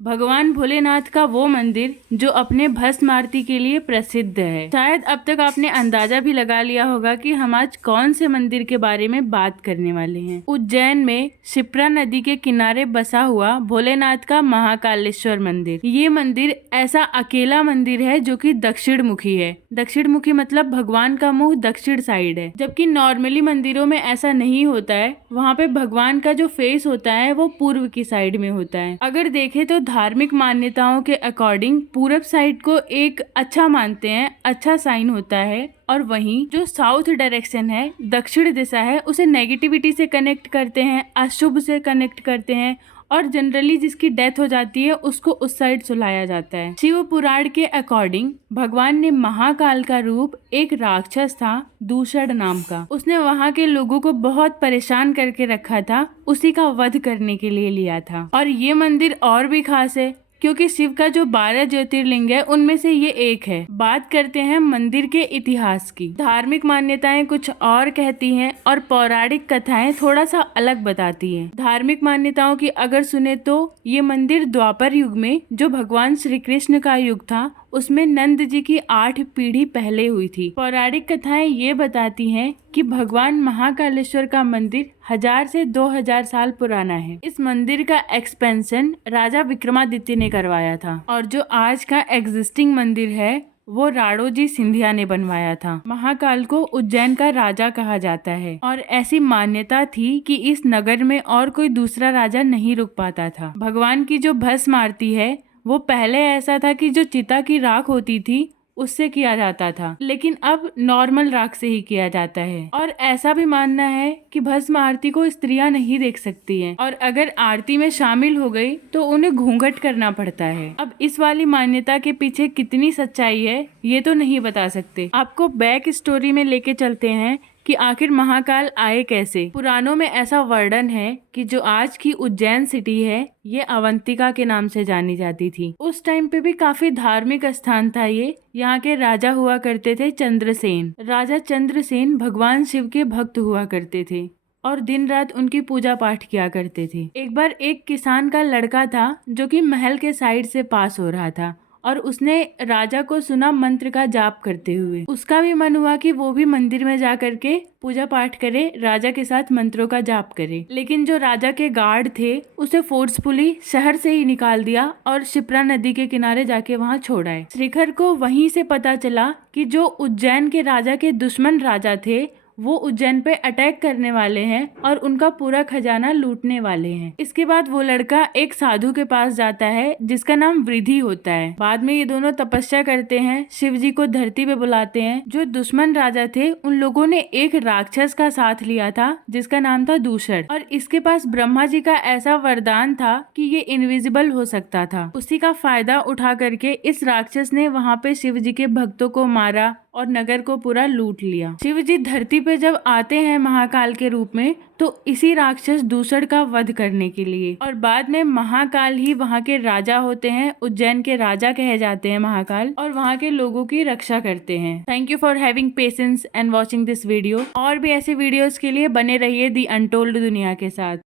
भगवान भोलेनाथ का वो मंदिर जो अपने भस्म आरती के लिए प्रसिद्ध है। शायद अब तक आपने अंदाजा भी लगा लिया होगा कि हम आज कौन से मंदिर के बारे में बात करने वाले हैं। उज्जैन में क्षिप्रा नदी के किनारे बसा हुआ भोलेनाथ का महाकालेश्वर मंदिर। ये मंदिर ऐसा अकेला मंदिर है जो कि दक्षिण मुखी है। दक्षिण मुखी मतलब भगवान का मुंह दक्षिण साइड है, जबकि नॉर्मली मंदिरों में ऐसा नहीं होता है। वहाँ पे भगवान का जो फेस होता है वो पूर्व की साइड में होता है। अगर देखें तो धार्मिक मान्यताओं के अकॉर्डिंग पूरब साइड को एक अच्छा मानते हैं, अच्छा साइन होता है, और वहीं जो साउथ डायरेक्शन है, दक्षिण दिशा है, उसे नेगेटिविटी से कनेक्ट करते हैं, अशुभ से कनेक्ट करते हैं, और जनरली जिसकी डेथ हो जाती है उसको उस साइड सुलाया जाता है। शिव पुराण के अकॉर्डिंग भगवान ने महाकाल का रूप एक राक्षस था दूषण नाम का, उसने वहाँ के लोगों को बहुत परेशान करके रखा था, उसी का वध करने के लिए लिया था। और ये मंदिर और भी खास है क्योंकि शिव का जो 12 ज्योतिर्लिंग है उनमें से ये एक है। बात करते हैं मंदिर के इतिहास की। धार्मिक मान्यताएं कुछ और कहती हैं और पौराणिक कथाएं थोड़ा सा अलग बताती हैं। धार्मिक मान्यताओं की अगर सुने तो ये मंदिर द्वापर युग में, जो भगवान श्री कृष्ण का युग था, उसमें नंद जी की 8 पीढ़ी पहले हुई थी। पौराणिक कथाएं ये बताती हैं कि भगवान महाकालेश्वर का मंदिर 1000 से 2000 साल पुराना है। इस मंदिर का एक्सपेंशन राजा विक्रमादित्य ने करवाया था, और जो आज का एग्जिस्टिंग मंदिर है वो राणोजी सिंधिया ने बनवाया था। महाकाल को उज्जैन का राजा कहा जाता है, और ऐसी मान्यता थी कि इस नगर में और कोई दूसरा राजा नहीं रुक पाता था। भगवान की जो भस्म आरती है वो पहले ऐसा था कि जो चिता की राख होती थी उससे किया जाता था, लेकिन अब नॉर्मल राख से ही किया जाता है। और ऐसा भी मानना है कि भस्म आरती को स्त्रियां नहीं देख सकती हैं, और अगर आरती में शामिल हो गई तो उन्हें घूंघट करना पड़ता है। अब इस वाली मान्यता के पीछे कितनी सच्चाई है ये तो नहीं बता सकते। आपको बैक स्टोरी में लेके चलते हैं कि आखिर महाकाल आए कैसे। पुराणों में ऐसा वर्णन है कि जो आज की उज्जैन सिटी है ये अवंतिका के नाम से जानी जाती थी। उस टाइम पे भी काफी धार्मिक स्थान था ये। यहाँ के राजा हुआ करते थे चंद्रसेन। राजा चंद्रसेन भगवान शिव के भक्त हुआ करते थे और दिन रात उनकी पूजा पाठ किया करते थे। एक बार एक किसान का लड़का था जो कि महल के साइड से पास हो रहा था, और उसने राजा को सुना मंत्र का जाप करते हुए। उसका भी मन हुआ कि वो भी मंदिर में जा करके पूजा पाठ करे, राजा के साथ मंत्रों का जाप करे। लेकिन जो राजा के गार्ड थे उसे फोर्सफुली शहर से ही निकाल दिया और क्षिप्रा नदी के किनारे जाके वहाँ छोड़ आए। श्रीखर को वहीं से पता चला कि जो उज्जैन के राजा के दुश्मन राजा थे वो उज्जैन पे अटैक करने वाले हैं और उनका पूरा खजाना लूटने वाले हैं। इसके बाद वो लड़का एक साधु के पास जाता है जिसका नाम वृद्धि होता है। बाद में ये दोनों तपस्या करते हैं, शिव जी को धरती पे बुलाते हैं। जो दुश्मन राजा थे उन लोगों ने एक राक्षस का साथ लिया था जिसका नाम था दूषण, और इसके पास ब्रह्मा जी का ऐसा वरदान था कि ये इनविजिबल हो सकता था। उसी का फायदा उठा करके इस राक्षस ने वहाँ पे शिव जी के भक्तों को मारा और नगर को पूरा लूट लिया। शिव जी धरती पे जब आते हैं महाकाल के रूप में तो इसी राक्षस दूषण का वध करने के लिए, और बाद में महाकाल ही वहाँ के राजा होते हैं। उज्जैन के राजा कहे जाते हैं महाकाल, और वहाँ के लोगों की रक्षा करते हैं। Thank you for having patience and watching this video. और भी ऐसे वीडियोस के लिए बने रहिए दी अनटोल्ड दुनिया के साथ।